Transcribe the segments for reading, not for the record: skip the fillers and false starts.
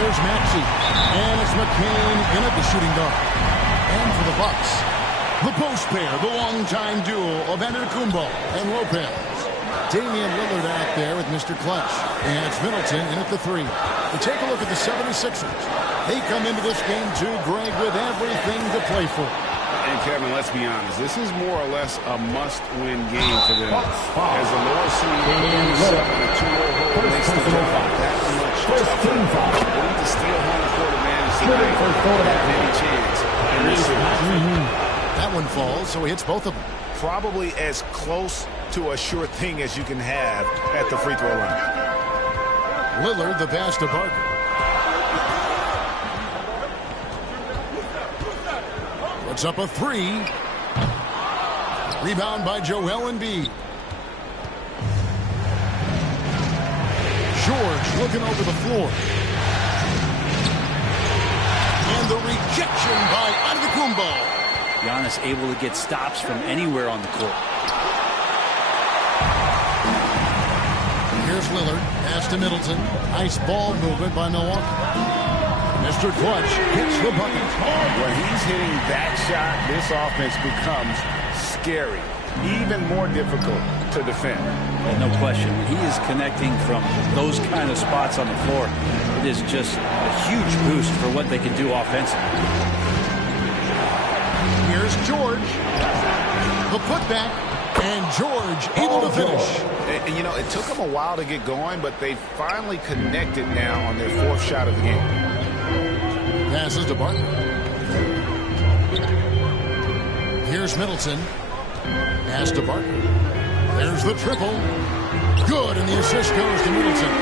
there's Maxey. And it's McCain in at the shooting guard. And for the Bucks, the post pair, the longtime duo of Antetokounmpo and Lopez. Damian Lillard out there with Mr. Clutch. And it's Middleton in at the 3. We take a look at the 76ers. They come into this game too, Greg, with everything to play for. And Kevin, let's be honest, this is more or less a must-win game for them. As the lower seed wins 7, a 2-0 hold makes the job that much tougher. They need to steal home court advantage tonight to have any chance in this series. That one falls, so he hits both of them. Probably as close to a sure thing as you can have at the free throw line. Lillard, the pass to Barker. Puts up a 3. Rebound by Joel Embiid. George looking over the floor. And the rejection by Antetokounmpo. Giannis able to get stops from anywhere on the court. Here's Lillard. Pass to Middleton. Nice ball movement by Milwaukee. Mr. Clutch hits the bucket. When he's hitting that shot, this offense becomes scary. Even more difficult to defend. And no question, when he is connecting from those kind of spots on the floor, it is just a huge boost for what they can do offensively. Here's George. The putback. And George able to finish. And, you know, it took them a while to get going, but they finally connected now on their 4th shot of the game. Passes to Barker. Here's Middleton. Pass to Barker. There's the triple. Good, and the assist goes to Middleton.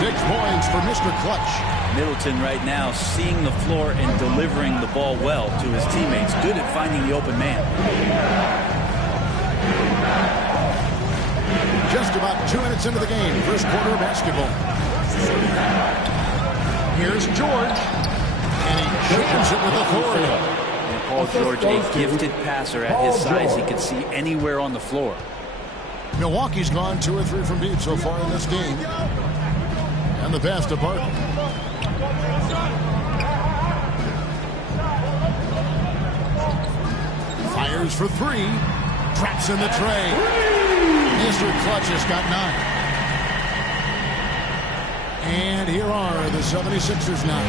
6 points for Mr. Clutch. Middleton right now seeing the floor and delivering the ball well to his teammates. Good at finding the open man. Just about 2 minutes into the game. First quarter of basketball. Here's George. And he jams it with authority. And Paul George, a gifted passer at his size. He can see anywhere on the floor. Milwaukee's gone 2 or 3 from deep so far in this game. And the pass to Barker. Fires for 3. Traps in the tray. Mr. Clutch has got 9. And here are the 76ers now.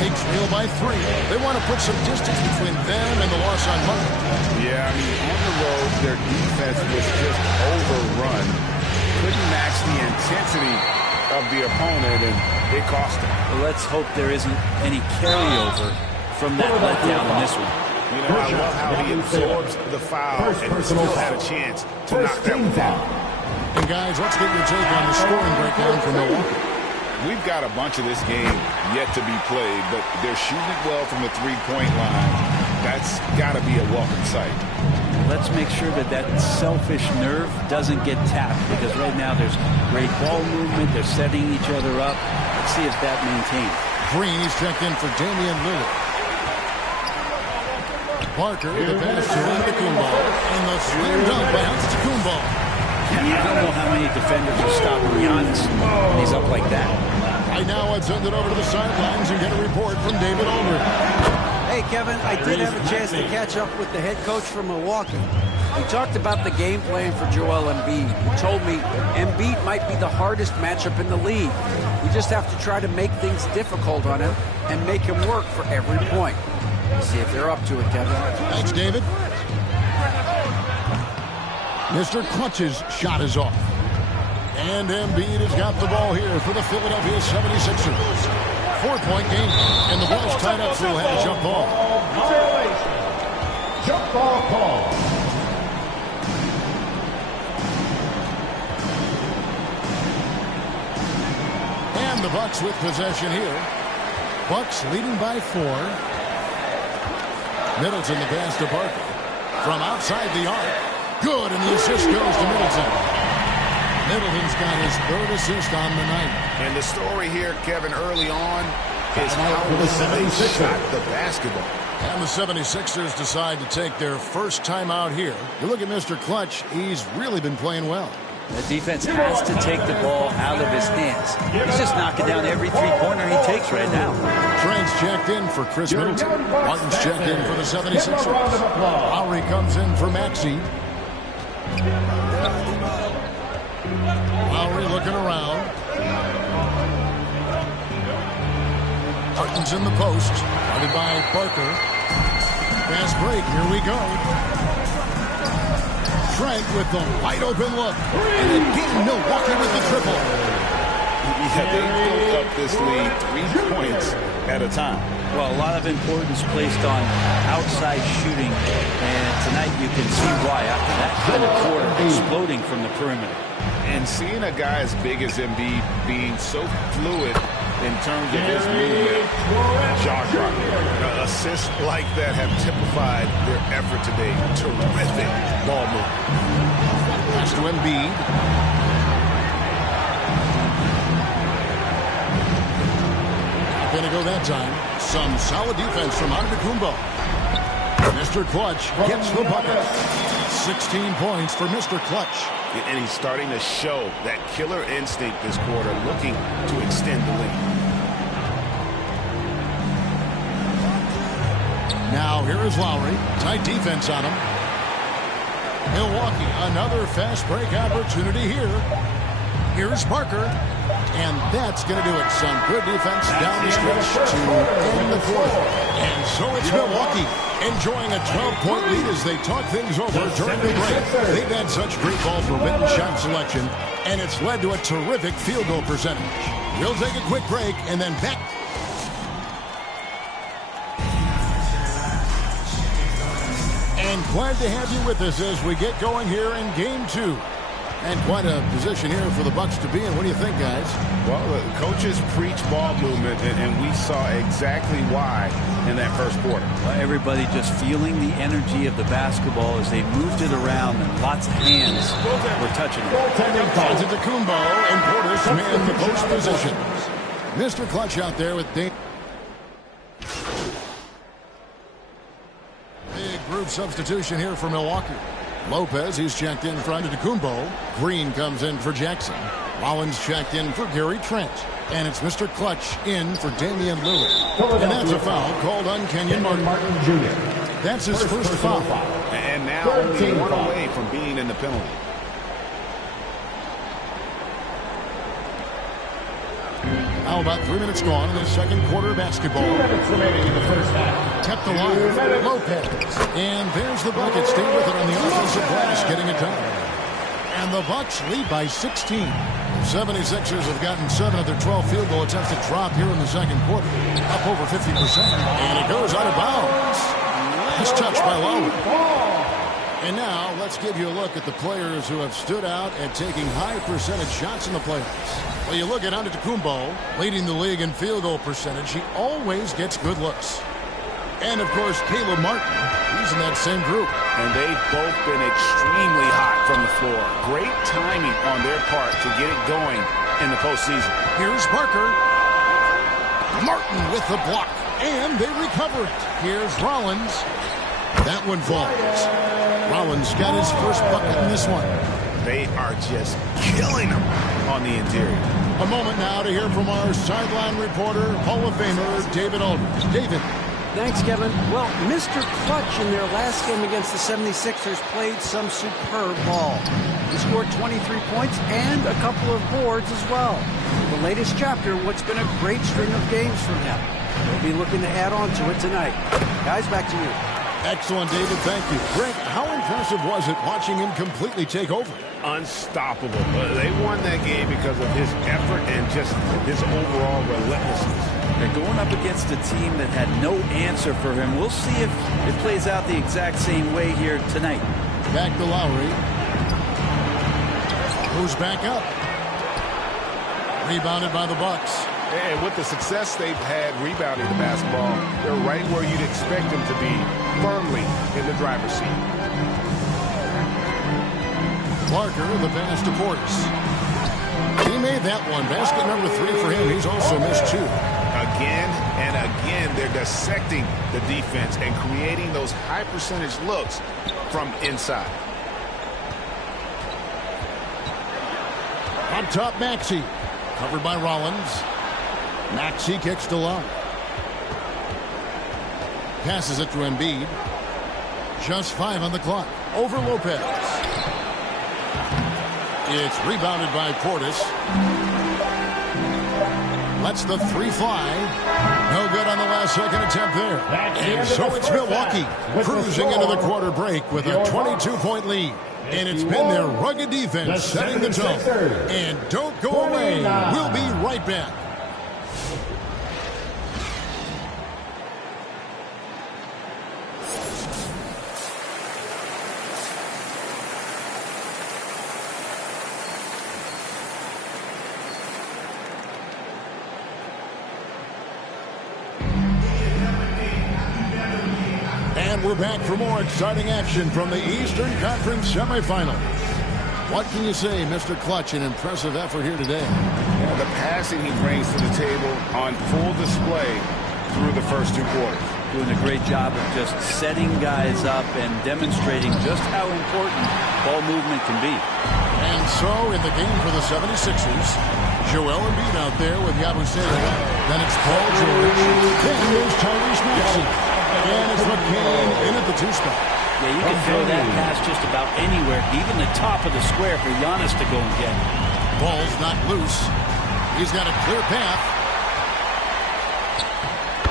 They trail by 3. They want to put some distance between them and the loss on Monday. Yeah, I mean, on the road, their defense was just overrun. Couldn't match the intensity of the opponent, and it cost them. Well, let's hope there isn't any carryover from that letdown in this one. You know, I love how he absorbs the foul and still had a chance to knock that one down. And guys, let's get your take on the scoring breakdown from Milwaukee. We've got a bunch of this game yet to be played, but they're shooting it well from the three-point line. That's got to be a welcome sight. Let's make sure that that selfish nerve doesn't get tapped, because right now there's great ball movement. They're setting each other up. Let's see if that maintains. Green, he's checked in for Damian Lillard. Barker, the pass to Antetokounmpo, and the slam dunk by Antetokounmpo. I don't know how many defenders are stopping Giannis when he's up like that. Right now, I'd send it over to the sidelines and get a report from David Aldridge. Hey, Kevin, I did have a chance to catch up with the head coach from Milwaukee. We talked about the game plan for Joel Embiid. He told me Embiid might be the hardest matchup in the league. We just have to try to make things difficult on him and make him work for every point. See if they're up to it, Kevin. Thanks, David. Mr. Clutch's shot is off. And Embiid has got the ball here for the Philadelphia 76ers. 4-point game. And the ball's tied up, so we'll have a jump ball. Jump ball call. And the Bucks with possession here. Bucks leading by 4. Middleton, the pass to Barker. From outside the arc. Good, and the assist goes to Middleton. Middleton's got his 3rd assist on the night. And the story here, Kevin, early on is how they shot the basketball. And the 76ers decide to take their first time out here. You look at Mr. Clutch, he's really been playing well. The defense has to take the ball out of his hands. He's just knocking down every three-pointer he takes right now. Trent's checked in for Chris Middleton. Martin's checked in for the 76ers. Lowry comes in for Maxey. Lowry looking around. Martin's in the post. Guarded by Parker. Fast break. Here we go. Trent with the wide open look. And again, Milwaukee with the triple. Yeah, they built up this lead 3 points at a time. Well, a lot of importance placed on outside shooting, and tonight you can see why after that kind of quarter, exploding from the perimeter. And seeing a guy as big as Embiid being so fluid in terms of his movement, jaw-dropping. Assists like that have typified their effort today. Terrific ball movement. Pass to Embiid. Going to go that time. Some solid defense from Antetokounmpo. Mr. Clutch gets the bucket. 16 points for Mr. Clutch. And he's starting to show that killer instinct this quarter, looking to extend the lead. Now here is Lowry. Tight defense on him. Milwaukee, another fast break opportunity here. Here's Parker. And that's going to do it. Some good defense down the stretch to end the quarter. And so it's Milwaukee enjoying a 12-point lead as they talk things over during the break. They've had such great ball forbidden shot selection, and it's led to a terrific field goal percentage. We'll take a quick break and then back. And glad to have you with us as we get going here in Game 2. And quite a position here for the Bucks to be in. What do you think, guys? Well, the coaches preach ball movement, and we saw exactly why in that first quarter. Well, everybody just feeling the energy of the basketball as they moved it around, and lots of hands were touching it. Antetokounmpo and Portis man the post positions. Mr. Clutch out there with Dave. Big group substitution here for Milwaukee. Lopez, he's checked in for Antetokounmpo. Green comes in for Jackson. Rollins checked in for Gary Trent. And it's Mr. Clutch in for Damian Lillard. And that's a foul called on Kenyon Martin Jr. That's his first foul. And now only one away from being in the penalty. Now about 3 minutes gone in the second quarter of basketball. 2 minutes remaining in the first half. Kept alive. Lopez. And there's the bucket. Stay with it on the offensive glass, getting it done. And the Bucks lead by 16. The 76ers have gotten 7 of their 12 field goal attempts to drop here in the second quarter. Up over 50%. And it goes out of bounds. Last touch by Lowry. And now let's give you a look at the players who have stood out at taking high percentage shots in the playoffs. Well, you look at Antetokounmpo, leading the league in field goal percentage. He always gets good looks. And, of course, Caleb Martin. He's in that same group. And they've both been extremely hot from the floor. Great timing on their part to get it going in the postseason. Here's Parker. Martin with the block. And they recover it. Here's Rollins. That one falls. Rollins got his first bucket in this one. They are just killing them on the interior. A moment now to hear from our sideline reporter, Hall of Famer David Aldridge. David. Thanks, Kevin. Well, Mr. Clutch in their last game against the 76ers played some superb ball. He scored 23 points and a couple of boards as well. The latest chapter, what's been a great string of games from him. We'll be looking to add on to it tonight. Guys, back to you. Excellent, David. Thank you. Greg, how impressive was it watching him completely take over? Unstoppable. They won that game because of his effort and just his overall relentlessness. They're going up against a team that had no answer for him. We'll see if it plays out the exact same way here tonight. Back to Lowry. Who's back up? Rebounded by the Bucks. And with the success they've had rebounding the basketball, they're right where you'd expect them to be, firmly in the driver's seat. Parker, the pass to Portis. He made that one. Basket number 3 for him. He's also missed 2. Again and again, they're dissecting the defense and creating those high-percentage looks from inside. Up top, Maxey. Covered by Rollins. Maxey kicks to Love. Passes it to Embiid. Just 5 on the clock. Over Lopez. It's rebounded by Portis. Lets the 3 fly. No good on the last second attempt there. And so it's Milwaukee cruising into the quarter break with a 22-point lead. And it's been their rugged defense setting the tone. And don't go away. We'll be right back. And we're back for more exciting action from the Eastern Conference semifinals. What can you say, Mr. Clutch? An impressive effort here today. Yeah, the passing he brings to the table on full display through the first 2 quarters. Doing a great job of just setting guys up and demonstrating just how important ball movement can be. And so in the game for the 76ers, Joel Embiid out there with Yabusele. Then it's Paul George. Then there's Tyrese Maxey. And it's McCain in at the 2 spot. Yeah, you can throw that pass just about anywhere, even the top of the square for Giannis to go and get. Ball's not loose. He's got a clear path.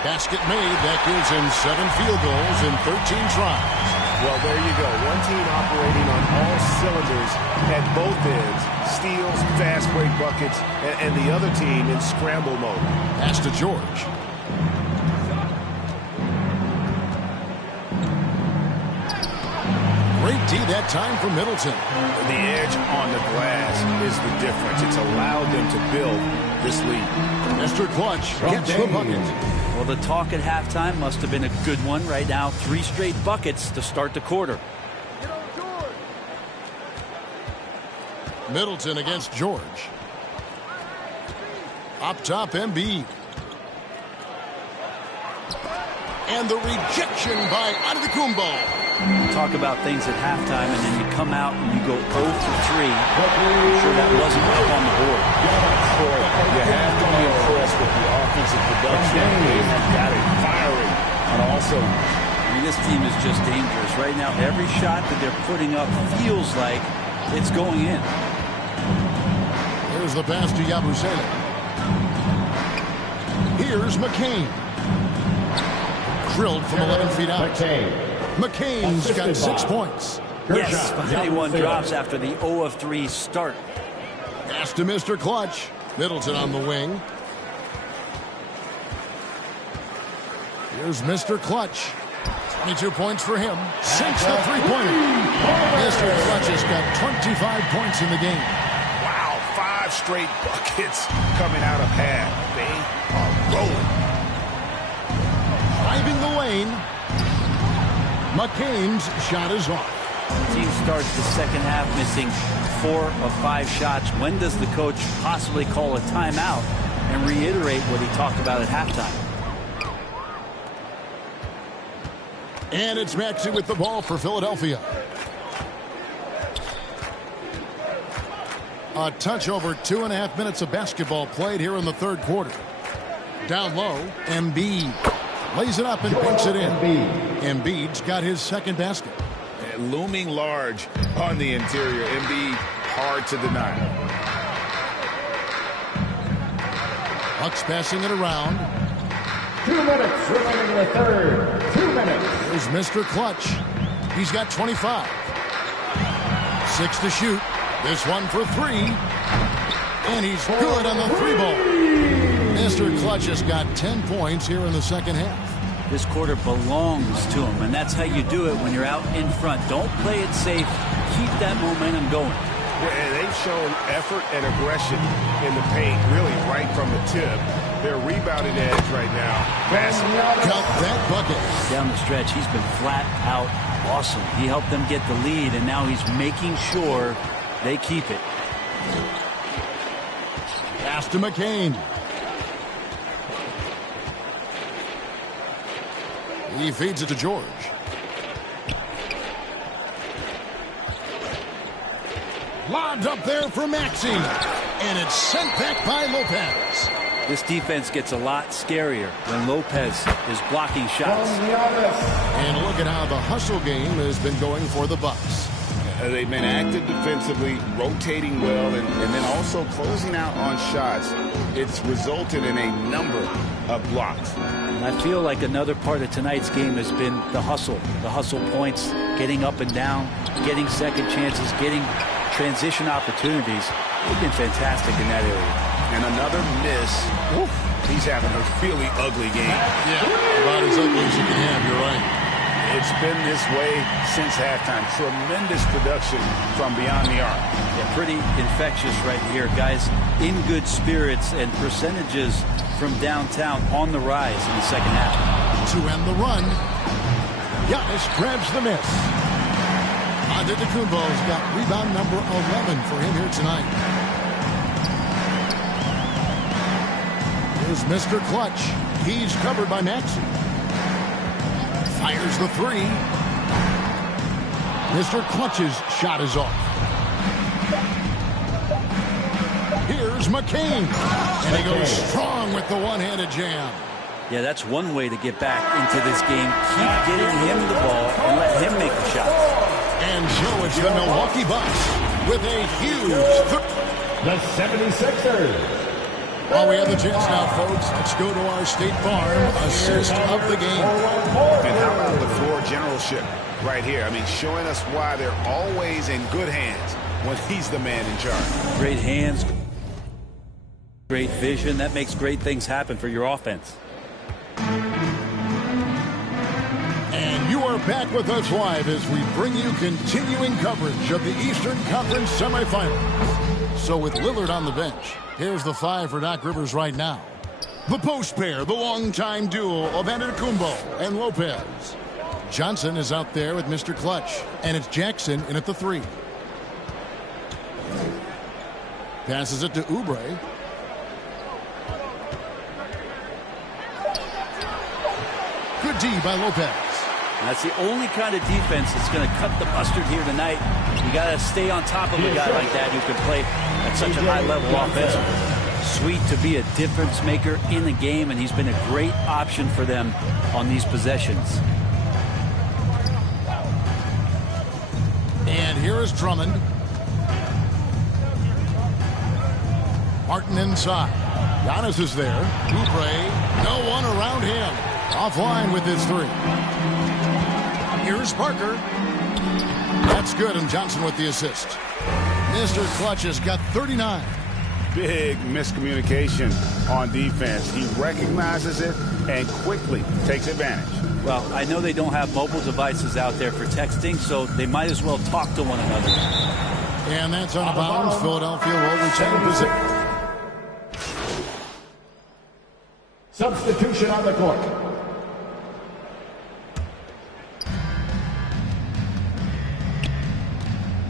Basket made. That gives him 7 field goals in 13 tries. Well, there you go. One team operating on all cylinders at both ends. Steals, fast break buckets, and the other team in scramble mode. Pass to George. Great D that time for Middleton. The edge on the glass is the difference. It's allowed them to build this lead. Mr. Clutch gets the bucket. Well, the talk at halftime must have been a good one. Right now, 3 straight buckets to start the quarter. Middleton against George. Up top, Embiid. And the rejection by Antetokounmpo. Talk about things at halftime, and then you come out and you go 0 for 3. I'm sure that wasn't up on the board. You have to be impressed with the offensive production. They have got it firing. And also, I mean, this team is just dangerous. Right now, every shot that they're putting up feels like it's going in. Here's the pass to Yabusele. Here's McCain. Drilled from 11 feet out. McCain's got 6 points. Yes, finally one drops after the 0 of 3 start. Pass to Mr. Clutch. Middleton on the wing. Here's Mr. Clutch. 22 points for him. Sinks the 3-pointer. Mr. Clutch has got 25 points in the game. wow, 5 straight buckets coming out of half. They are rolling. Driving the lane. McCain's shot is off. The team starts the second half missing 4 of 5 shots. When does the coach possibly call a timeout and reiterate what he talked about at halftime? And it's Maxey with the ball for Philadelphia. A touch over 2.5 minutes of basketball played here in the 3rd quarter. Down low, Embiid lays it up and pinks it in. Embiid's got his 2nd basket. And looming large on the interior. Embiid, hard to deny. Bucks passing it around. 2 minutes remaining in the 3rd. 2 minutes. Here's Mr. Clutch. He's got 25. 6 to shoot. This one for 3. And he's good on the 3-ball. Mr. Clutch has got 10 points here in the second half. This quarter belongs to him, and that's how you do it when you're out in front. Don't play it safe. Keep that momentum going. And they've shown effort and aggression in the paint, really right from the tip. Their rebounding edge right now. Got that bucket. Down the stretch, he's been flat out awesome. He helped them get the lead, and now he's making sure they keep it. Pass to McCain. He feeds it to George. Lobbed up there for Maxey. And it's sent back by Lopez. This defense gets a lot scarier when Lopez is blocking shots. And look at how the hustle game has been going for the Bucks. They've been active defensively, rotating well, and then also closing out on shots. It's resulted in a number of blocks. And I feel like another part of tonight's game has been the hustle points, getting up and down, getting second chances, getting transition opportunities. They've been fantastic in that area. And another miss. Oof, he's having a really ugly game. Yeah, about as ugly as you can have, you're right. It's been this way since halftime. Tremendous production from beyond the arc. Yeah, pretty infectious right here. Guys in good spirits and percentages from downtown on the rise in the second half. To end the run, Giannis grabs the miss. Antetokounmpo's got rebound number 11 for him here tonight. Here's Mr. Clutch. He's covered by Maxey. Fires the three. Mr. Clutch's shot is off. Here's McCain. And he goes strong with the one-handed jam. Yeah, that's one way to get back into this game. Keep getting him the ball and let him make the shots. And so it's the Milwaukee Bucks with a huge... The 76ers. While we have the chance now, folks, let's go to our State Farm assist of the game. And how about the floor generalship right here? I mean, showing us why they're always in good hands when he's the man in charge. Great hands, great vision. That makes great things happen for your offense. And you are back with us live as we bring you continuing coverage of the Eastern Conference semifinals. So with Lillard on the bench, here's the five for Doc Rivers right now. The post pair, the longtime duo of Antetokounmpo and Lopez. Johnson is out there with Mr. Clutch, and it's Jackson in at the three. Passes it to Oubre. Good D by Lopez. That's the only kind of defense that's going to cut the mustard here tonight. You got to stay on top of a guy like that who can play at such a high level offensively. Sweet to be a difference maker in the game, and he's been a great option for them on these possessions. And here is Drummond. Martin inside. Giannis is there. Oubre, no one around him. Offline with his three. Here's Parker. That's good, and Johnson with the assist. Mr. Clutch has got 39. Big miscommunication on defense. He recognizes it and quickly takes advantage. Well, I know they don't have mobile devices out there for texting, so they might as well talk to one another. And that's out of bounds. Philadelphia will retain possession. Substitution on the court.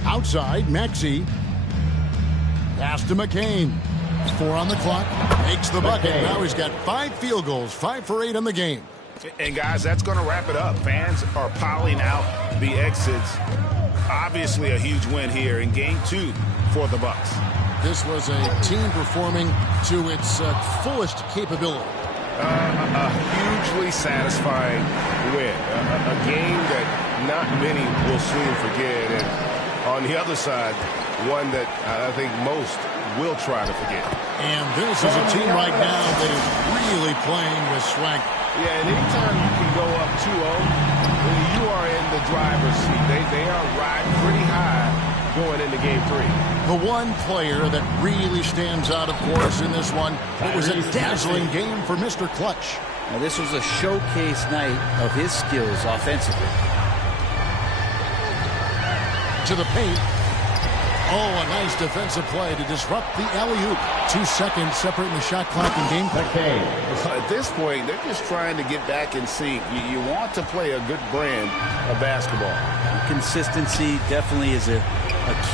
Outside, Maxey. Pass to McCain. 4 on the clock. Makes the bucket. Now he's got 5 field goals. 5 for 8 on the game. And, guys, that's going to wrap it up. Fans are piling out the exits. Obviously a huge win here in Game 2 for the Bucks. This was a team performing to its fullest capability. A hugely satisfying win. A game that not many will soon forget. And on the other side, one that I think most will try to forget. And this is a team right now that is really playing with swag. Yeah, and anytime you can go up 2-0, you are in the driver's seat. They are riding pretty high going into Game 3. The one player that really stands out, of course, in this one, it was a dazzling game for Mr. Clutch. Now, this was a showcase night of his skills offensively. To the paint. Oh, a nice defensive play to disrupt the alley-oop. 2 seconds separating the shot clock and game clock. At this point, they're just trying to get back in sync. You want to play a good brand of basketball. Consistency definitely is a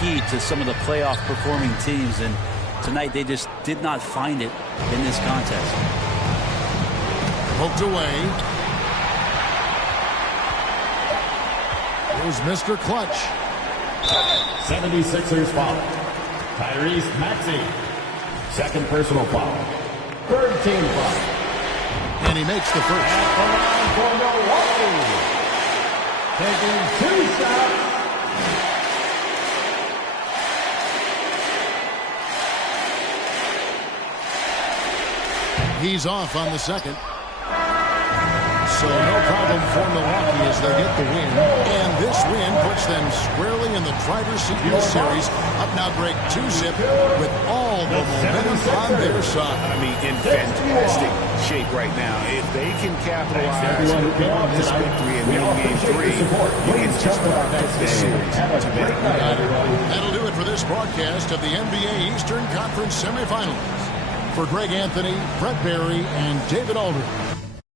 key to some of the playoff performing teams, and tonight they just did not find it in this contest. Poked away. Here's Mr. Clutch. 76ers foul. Tyrese Maxey. Second personal foul. Third team foul. And he makes the first. At the line for Milwaukee. Taking 2 shots. He's off on the second. So no problem for Milwaukee as they get the win. And this win puts them squarely in the driver's seat in the series. Up now break 2-zip with all the momentum on their side. I mean, in fantastic shape right now. If they can capitalize on this victory and win game 3, you can just about put this series to bed. That'll do it for this broadcast of the NBA Eastern Conference semifinals. For Greg Anthony, Brett Barry, and David Aldridge,